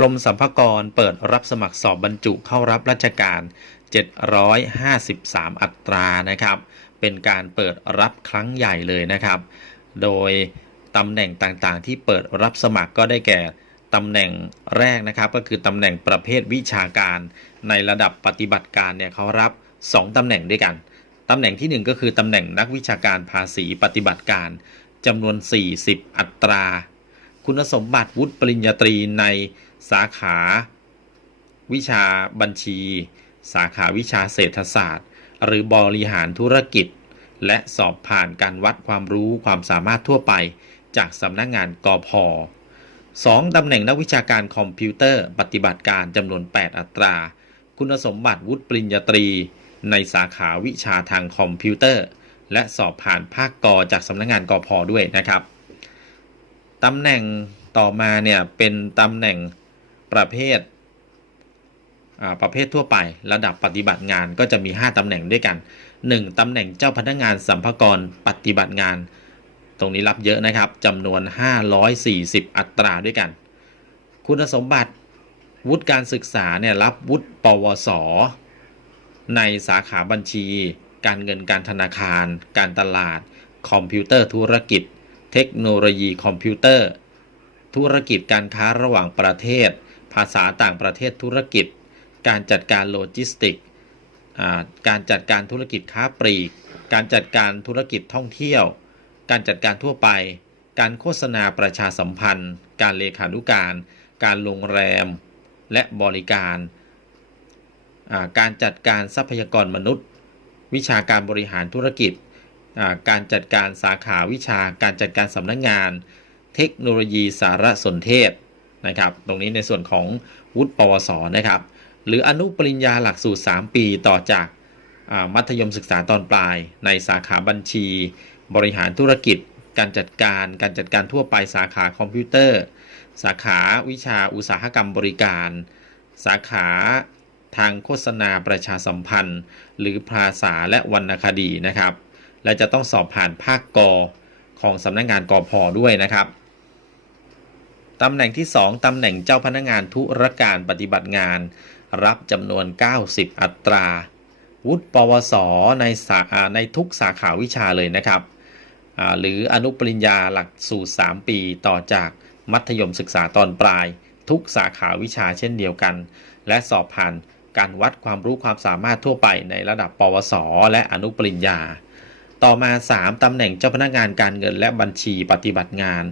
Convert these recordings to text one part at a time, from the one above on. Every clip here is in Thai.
รมสรรพากรเปิดรับสมัครสอบบรรจุเข้ารับราชการ 753 อัตรานะครับ เป็นการเปิดรับครั้งใหญ่เลยนะครับ โดยตำแหน่งต่างๆ ที่เปิดรับสมัครก็ได้แก่ตำแหน่งแรกนะครับ ก็คือตำแหน่งประเภทวิชาการ ในระดับปฏิบัติการเนี่ยเขารับ 2ตำแหน่งด้วยกันตำแหน่งที่ 1 ก็คือตำแหน่งนักวิชาการภาษีปฏิบัติการจำนวน 40 อัตรา คุณสมบัติวุฒิปริญญาตรีใน สาขา วิชาบัญชี สาขาวิชาเศรษฐศาสตร์ หรือบริหารธุรกิจ และสอบผ่านการวัดความรู้ความสามารถทั่วไป จากสำนักงานกพอ 2. ตำแหน่งนักวิชาการคอมพิวเตอร์ ปฏิบัติการจำนวน 8 อัตรา คุณสมบัติวุฒิปริญญาตรี ในสาขาวิชาทางคอมพิวเตอร์ และสอบผ่านภาคกอจากสำนักงานกพด้วยนะครับตำแหน่งต่อมาเนี่ยเป็นตำแหน่ง ประเภทประเภททั่วไประดับปฏิบัติงานก็จะมี 5ตำแหน่งด้วยกัน 1. ตำแหน่งเจ้าพนักงานสัมภากรปฏิบัติงาน ตรงนี้รับเยอะนะครับจำนวน 540 อัตราด้วยกัน คุณสมบัติวุฒิการศึกษาเนี่ยรับวุฒิปวส ในสาขาบัญชี การเงินการธนาคาร การตลาด คอมพิวเตอร์ธุรกิจ เทคโนโลยีคอมพิวเตอร์ ธุรกิจการค้าระหว่างประเทศ ภาษาต่างประเทศธุรกิจ การจัดการโลจิสติกส์การจัดการธุรกิจค้าปลีก การจัดการธุรกิจท่องเที่ยว การจัดการทั่วไป การโฆษณาประชาสัมพันธ์ การเลขานุการ การโรงแรม และบริการ การจัดการทรัพยากรมนุษย์ วิชาการบริหารธุรกิจ การจัดการสาขาวิชา การจัดการสำนักงาน เทคโนโลยีสารสนเทศ นะครับ ตรงนี้ในส่วนของวุฒิปวสนะครับ หรืออนุปริญญาหลักสูตร 3 ปีต่อจากมัธยมศึกษาตอนปลาย ในสาขาบัญชี บริหารธุรกิจ การจัดการ การจัดการทั่วไปสาขาคอมพิวเตอร์ สาขาวิชาอุตสาหกรรมบริการ สาขาทางโฆษณาประชาสัมพันธ์ หรือภาษาและวรรณคดีนะครับ และจะต้องสอบผ่านภาคกอของสำนักงานกอพอด้วยนะครับ ตำแหน่งที่ 2ตำแหน่งเจ้าพนักงานธุรการปฏิบัติงาน รับจำนวน 90 อัตรา วุฒิปวสในสาในทุกสาขาวิชาเลยนะครับหรืออนุปริญญาหลักสูตร 3 ปีต่อจากมัธยมศึกษาตอนปลาย ทุกสาขาวิชาเช่นเดียวกัน และสอบผ่านการวัดความรู้ความสามารถทั่วไปในระดับปวส และอนุปริญญา ต่อมา 3ตำแหน่งเจ้าพนักงานการเงิน และบัญชีปฏิบัติงาน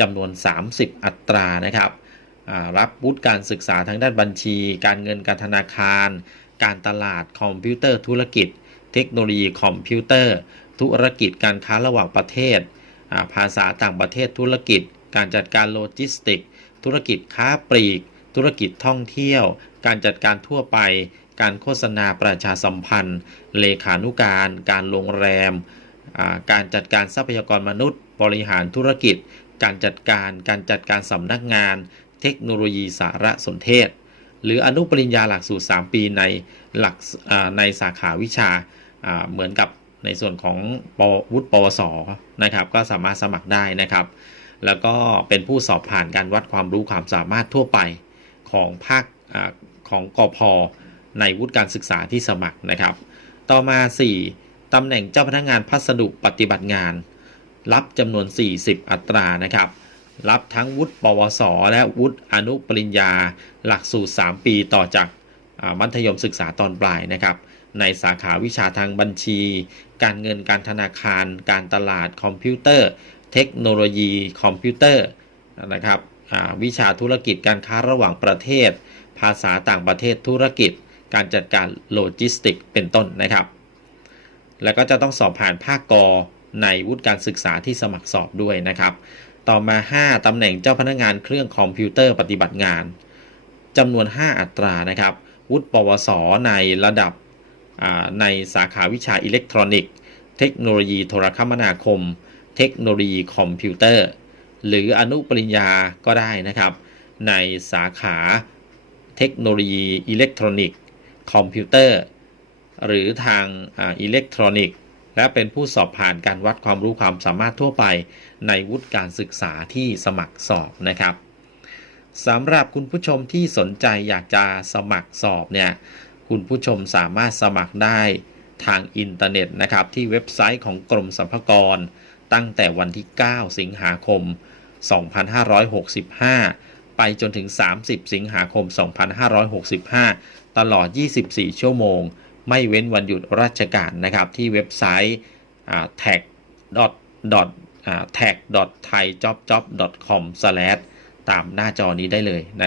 จำนวน 30 อัตรานะครับรับวุฒิการศึกษาทางด้านบัญชี การเงินการธนาคาร การตลาดคอมพิวเตอร์ธุรกิจ เทคโนโลยีคอมพิวเตอร์ ธุรกิจการค้าระหว่างประเทศ ภาษาต่างประเทศธุรกิจ การจัดการโลจิสติก ธุรกิจค้าปลีก ธุรกิจท่องเที่ยว การจัดการทั่วไป การโฆษณาประชาสัมพันธ์ เลขานุการ การโรงแรม การจัดการทรัพยากรมนุษย์ บริหารธุรกิจ การจัดการ การจัดการสำนักงาน เทคโนโลยีสารสนเทศ หรืออนุปริญญาหลักสูตร 3 ปีในหลักในสาขาวิชาเหมือนกับในส่วนของวุฒิปวสนะครับก็สามารถสมัครได้นะครับ แล้วก็เป็นผู้สอบผ่านการวัดความรู้ความสามารถทั่วไปของภาคของกอพ ในวุฒิการศึกษาที่สมัครนะครับ ต่อมา 4ตำแหน่งเจ้าพนักงานพัสดุปฏิบัติงาน รับจำนวน 40 อัตรานะครับ รับทั้งวุฒิปวส และวุฒิอนุปริญญา หลักสูตร 3 ปีต่อจากมัธยมศึกษาตอนปลายนะครับ ในสาขาวิชาทางบัญชี การเงินการธนาคาร การตลาดคอมพิวเตอร์ เทคโนโลยีคอมพิวเตอร์นะครับวิชาธุรกิจการค้าระหว่างประเทศ ภาษาต่างประเทศธุรกิจ การจัดการโลจิสติกเป็นต้นนะครับ แล้วก็จะต้องสอบผ่านภาคกอในวุฒิการศึกษาที่สมัครสอบด้วยนะครับ ต่อมา 5ตำแหน่งเจ้าพนักงานเครื่องคอมพิวเตอร์ปฏิบัติงานจำนวน 5 อัตรานะครับ วุฒิปวส ในระดับในสาขาวิชาอิเล็กทรอนิกส์ เทคโนโลยีโทรคมนาคม เทคโนโลยีคอมพิวเตอร์ หรืออนุปริญญาก็ได้นะครับ ในสาขาเทคโนโลยีอิเล็กทรอนิกส์ คอมพิวเตอร์ หรือทางอ,อิเล็กทรอนิกส์ และเป็นผู้สอบผ่านการวัดความรู้ความสามารถทั่วไปในวุฒิการศึกษาที่สมัครสอบนะครับสำหรับคุณผู้ชมที่สนใจอยากจะสมัครสอบเนี่ยคุณผู้ชมสามารถสมัครได้ทางอินเทอร์เน็ตนะครับที่เว็บไซต์ของกรมสรรพากร ตั้งแต่วันที่ 9 สิงหาคม 2565 ไปจนถึง 30 สิงหาคม 2565 ตลอด 24 ชั่วโมง ไม่เว้นวันหยุดราชการนะครับ ที่เว็บไซต์ tag dot dot tag dot thaijobjob com slash ตามหน้าจอนี้ได้เลยนะ